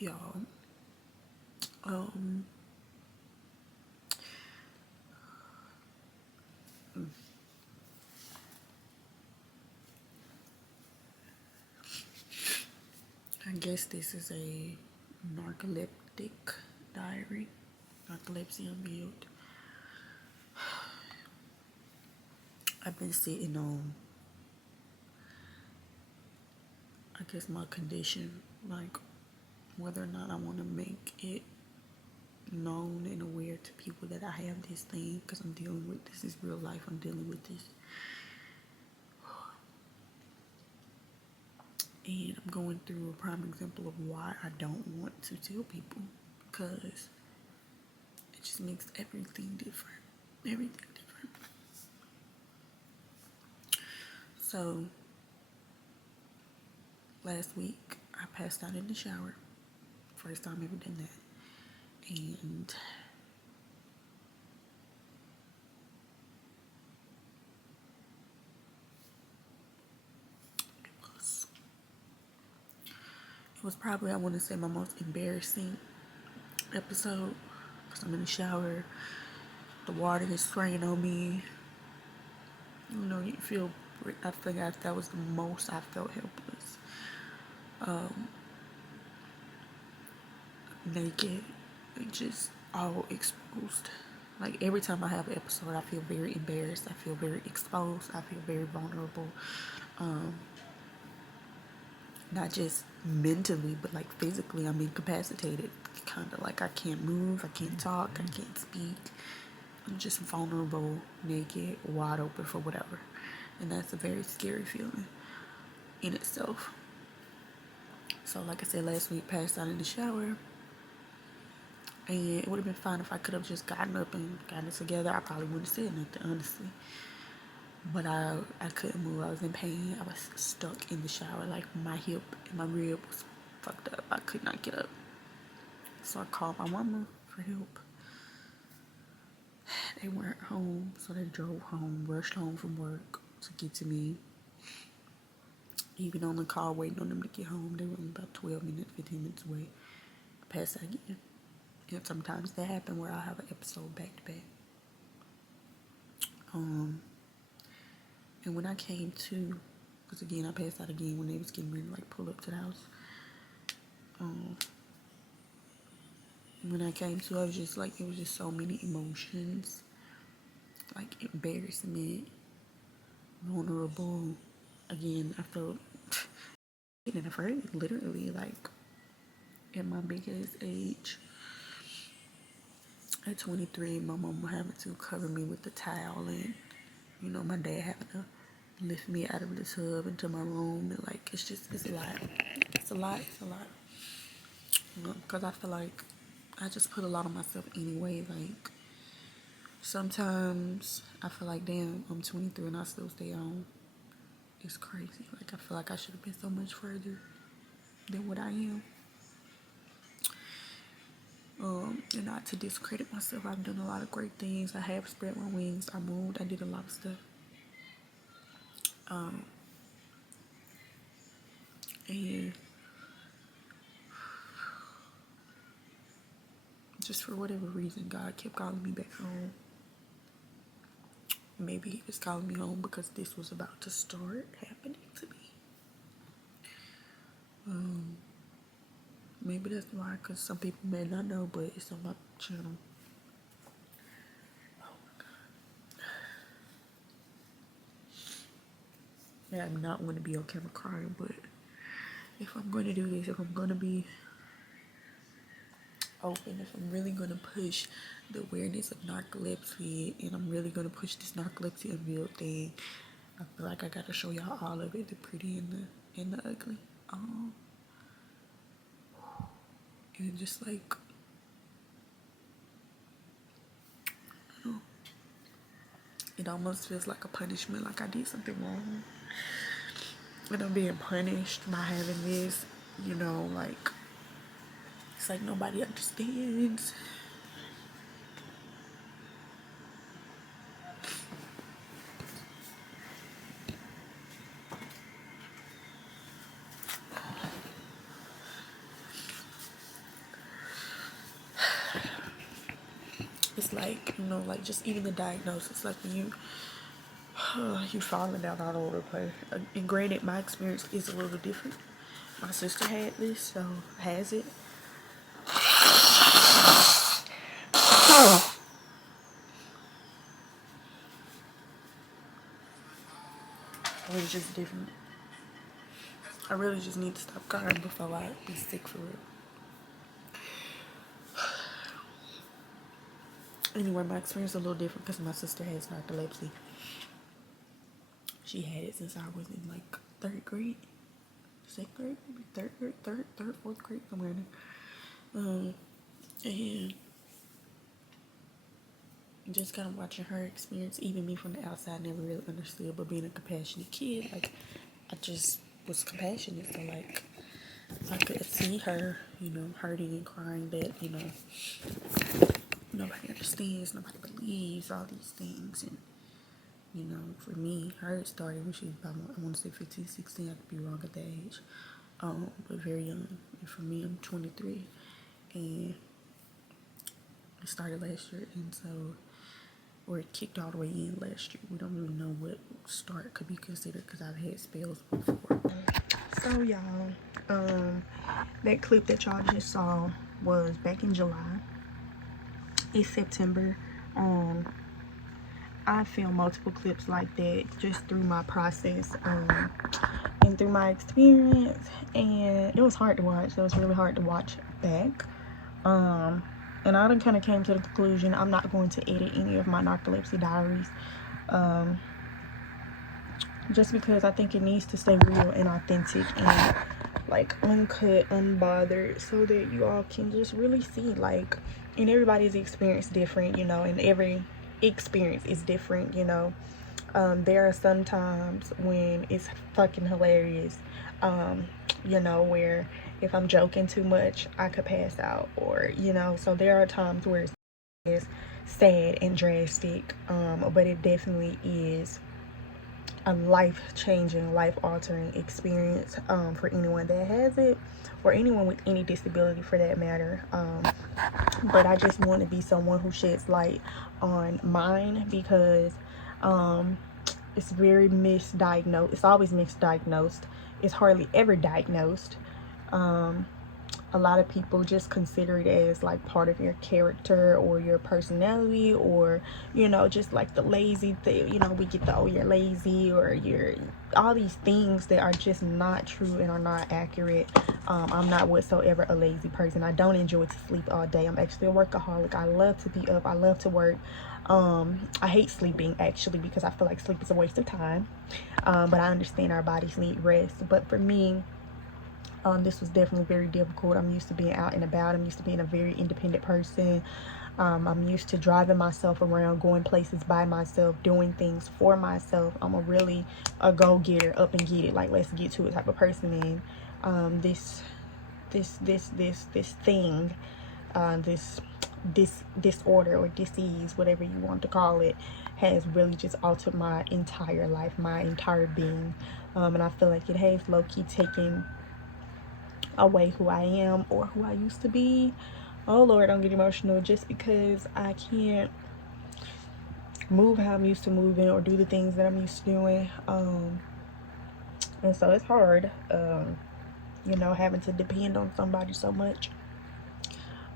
y'all. Um, I guess this is a narcoleptic diary. Narcolepsy unveiled. I've been sitting on, I guess, my condition, like whether or not I want to make it known and aware to people that I have this thing, because I'm dealing with this. Is real life. I'm dealing with this. And I'm going through a prime example of why I don't want to tell people, because it just makes everything different. Everything different. So, last week, I passed out in the shower. First time ever done that. And it was probably, I want to say, my most embarrassing episode, because I'm in the shower, the water is spraying on me. You know, you feel, I forgot that was the most I felt helpless. Naked, just all exposed. Like every time I have an episode, I feel very embarrassed. I feel very exposed. I feel very vulnerable. Not just mentally, but like physically, I'm incapacitated. Kind of like I can't move, I can't talk, I can't speak. I'm just vulnerable, naked, wide open for whatever. And that's a very scary feeling in itself. So like I said, last week, passed out in the shower. And it would have been fine if I could have just gotten up and gotten it together. I probably wouldn't have said nothing, honestly. But I couldn't move. I was in pain. I was stuck in the shower. Like my hip and my rib was fucked up. I could not get up. So I called my mama for help. They weren't home, so they drove home, rushed home from work to get to me. Even on the car waiting on them to get home, they were only about 12 minutes, 15 minutes away. I passed out again. And sometimes that happen where I'll have an episode back to back. And when I came to, because again I passed out again when they was getting ready to like pull up to the house. When I came to, I was just like, it was just so many emotions, like embarrassment, vulnerable. Again, I felt getting afraid, literally, like at my biggest age. At 23, my mom having to cover me with the towel, and you know, my dad having to lift me out of the tub into my room, and like it's a lot. It's a lot. Because I feel like I just put a lot on myself anyway. Like sometimes I feel like, damn, I'm 23 and I still stay home. It's crazy. Like I feel like I should have been so much further than what I am. And not to discredit myself, I've done a lot of great things. I have spread my wings. I moved. I did a lot of stuff. And just for whatever reason, God kept calling me back home. Maybe he was calling me home because this was about to start happening to me. Maybe that's why, because some people may not know, but it's on my channel. Oh my God. Yeah, I'm not going to be on camera crying, but if I'm going to do this, if I'm going to be open, if I'm really going to push the awareness of narcolepsy, and I'm really going to push this narcolepsy unveiled thing, I feel like I got to show y'all all of it, the pretty and the ugly. And just like, it almost feels like a punishment, like I did something wrong. And I'm being punished by having this, you know, like, it's like nobody understands. it's like, you know, like just even the diagnosis, like when you falling down all over the place. And granted, my experience is a little different. My sister had this, so has it. So it's just different. I really just need to stop crying before I be sick for real. Anyway, my experience is a little different because my sister has narcolepsy. She had it since I was in like 3rd grade, 2nd grade, maybe 3rd grade, 3rd, 4th grade, somewhere in there. And just kind of watching her experience, even me from the outside, never really understood. But being a compassionate kid, like I just was compassionate, so like I could see her, you know, hurting and crying that, you know, nobody understands, nobody believes, all these things. And you know, for me, hers started when she was about, I want to say 15, 16, I could be wrong at that age, but very young. And for me, I'm 23, and it started last year, and so, or it kicked all the way in last year. We don't really know what start could be considered because I've had spells before. So y'all, that clip that y'all just saw was back in July. It's September. I filmed multiple clips like that just through my process and through my experience, and it was hard to watch. It was really hard to watch back. And I kind of came to the conclusion I'm not going to edit any of my narcolepsy diaries, just because I think it needs to stay real and authentic and like uncut, unbothered, so that you all can just really see, like, and everybody's experience different, you know, and every experience is different, you know. There are some times when it's fucking hilarious, you know, where if I'm joking too much I could pass out, or, you know, so there are times where it's sad and drastic, but it definitely is a life-changing, life-altering experience for anyone that has it, or anyone with any disability for that matter. But I just want to be someone who sheds light on mine, because it's very misdiagnosed. It's always misdiagnosed. It's hardly ever diagnosed. A lot of people just consider it as like part of your character or your personality, or, you know, just like the lazy thing, you know, we get the, oh, you're lazy, or you're, all these things that are just not true and are not accurate. I'm not whatsoever a lazy person. I don't enjoy to sleep all day. I'm actually a workaholic. I love to be up. I love to work. I hate sleeping, actually, because I feel like sleep is a waste of time. But I understand our bodies need rest. But for me, this was definitely very difficult. I'm used to being out and about. I'm used to being a very independent person. I'm used to driving myself around, going places by myself, doing things for myself. I'm a go-getter, up and get it, like let's get to it type of person. And this thing, this disorder or disease, whatever you want to call it, has really just altered my entire life, my entire being. And I feel like it has low-key taken away who I am or who I used to be. Oh Lord, don't get emotional, just because I can't move how I'm used to moving or do the things that I'm used to doing. And so it's hard, you know, having to depend on somebody so much.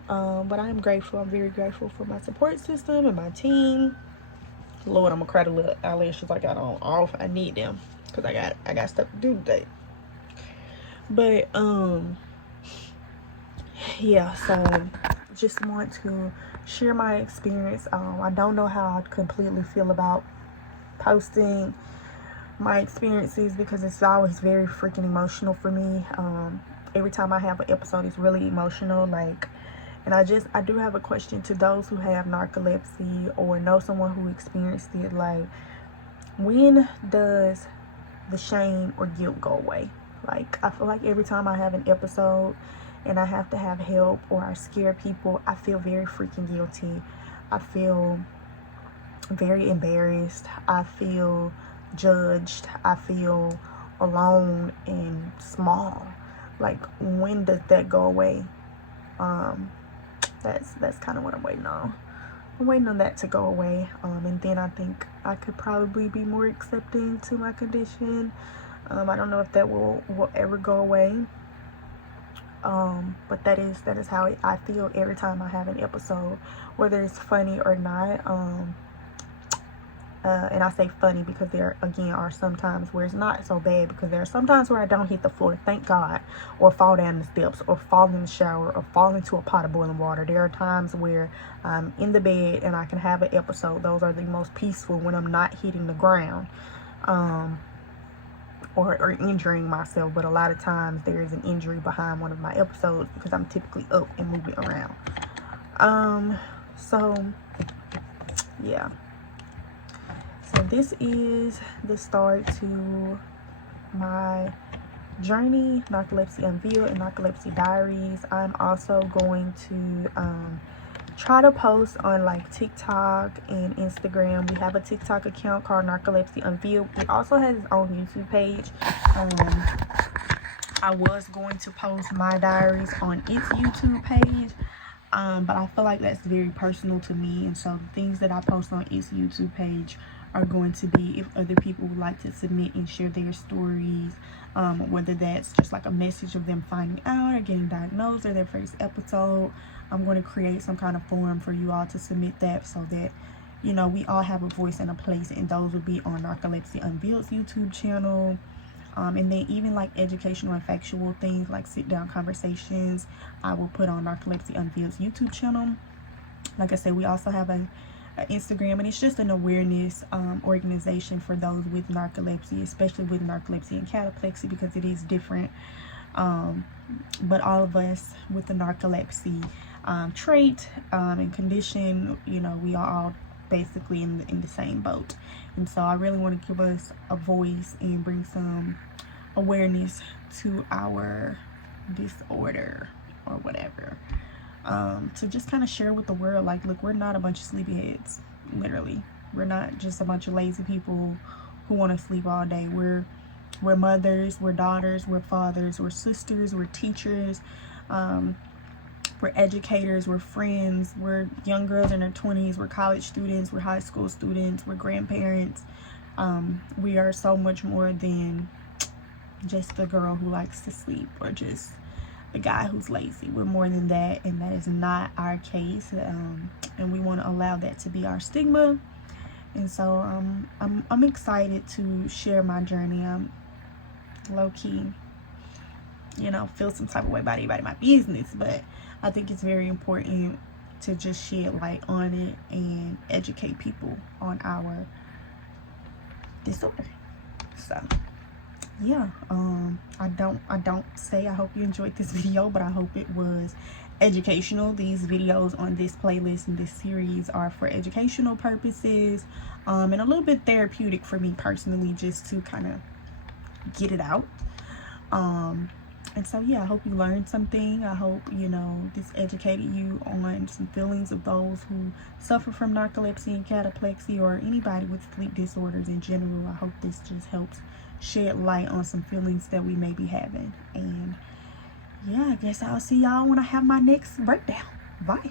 But I am grateful. I'm very grateful for my support system and my team. Lord, I'm gonna cry the little eyelashes I got on off. I need them because I got stuff to do today. But yeah, so just want to share my experience. I don't know how I completely feel about posting my experiences, because it's always very freaking emotional for me. Every time I have an episode, it's really emotional. Like, and I do have a question to those who have narcolepsy or know someone who experienced it. Like, when does the shame or guilt go away? Like, I feel like every time I have an episode and I have to have help or I scare people, I feel very freaking guilty. I feel very embarrassed. I feel judged. I feel alone and small. Like, when does that go away? That's kind of what I'm waiting on. I'm waiting on that to go away, and then I think I could probably be more accepting to my condition. I don't know if that will ever go away, but that is how I feel every time I have an episode, whether it's funny or not. And I say funny because there again are some times where it's not so bad, because there are some times where I don't hit the floor, thank God, or fall down the steps, or fall in the shower, or fall into a pot of boiling water. There are times where I'm in the bed and I can have an episode. Those are the most peaceful, when I'm not hitting the ground, or injuring myself. But a lot of times there is an injury behind one of my episodes because I'm typically up and moving around. So yeah. So this is the start to my journey, Narcolepsy Unveiled and Narcolepsy Diaries. I'm also going to try to post on like TikTok and Instagram. We have a TikTok account called Narcolepsy Unveiled. It also has its own YouTube page. I was going to post my diaries on its YouTube page, but I feel like that's very personal to me, and so the things that I post on its YouTube page are going to be if other people would like to submit and share their stories, whether that's just like a message of them finding out or getting diagnosed or their first episode. I'm going to create some kind of forum for you all to submit that, so that, you know, we all have a voice and a place, and those will be on Narcolepsy Unveiled's YouTube channel. And then even like educational and factual things like sit down conversations, I will put on Narcolepsy Unveiled's YouTube channel. Like I said, we also have a Instagram, and it's just an awareness organization for those with narcolepsy, especially with narcolepsy and cataplexy, because it is different. But all of us with the narcolepsy trait and condition, you know, we are all basically in the same boat. And so I really want to give us a voice and bring some awareness to our disorder or whatever, to just kind of share with the world, like, look, we're not a bunch of sleepyheads. Literally, we're not just a bunch of lazy people who want to sleep all day. We're mothers, we're daughters, we're fathers, we're sisters, we're teachers, we're educators, we're friends, we're young girls in their 20s, we're college students, we're high school students, we're grandparents. We are so much more than just the girl who likes to sleep or just the guy who's lazy. We're more than that, and that is not our case, and we want to allow that to be our stigma. And so I'm excited to share my journey. I'm low-key, you know, feel some type of way about anybody in my business, but I think it's very important to just shed light on it and educate people on our disorder. So yeah, I don't say I hope you enjoyed this video, but I hope it was educational. These videos on this playlist and this series are for educational purposes, and a little bit therapeutic for me personally, just to kind of get it out. And so yeah, I hope you learned something. I hope, you know, this educated you on some feelings of those who suffer from narcolepsy and cataplexy, or anybody with sleep disorders in general. I hope this just helps shed light on some feelings that we may be having. And yeah, I guess I'll see y'all when I have my next breakdown. Bye.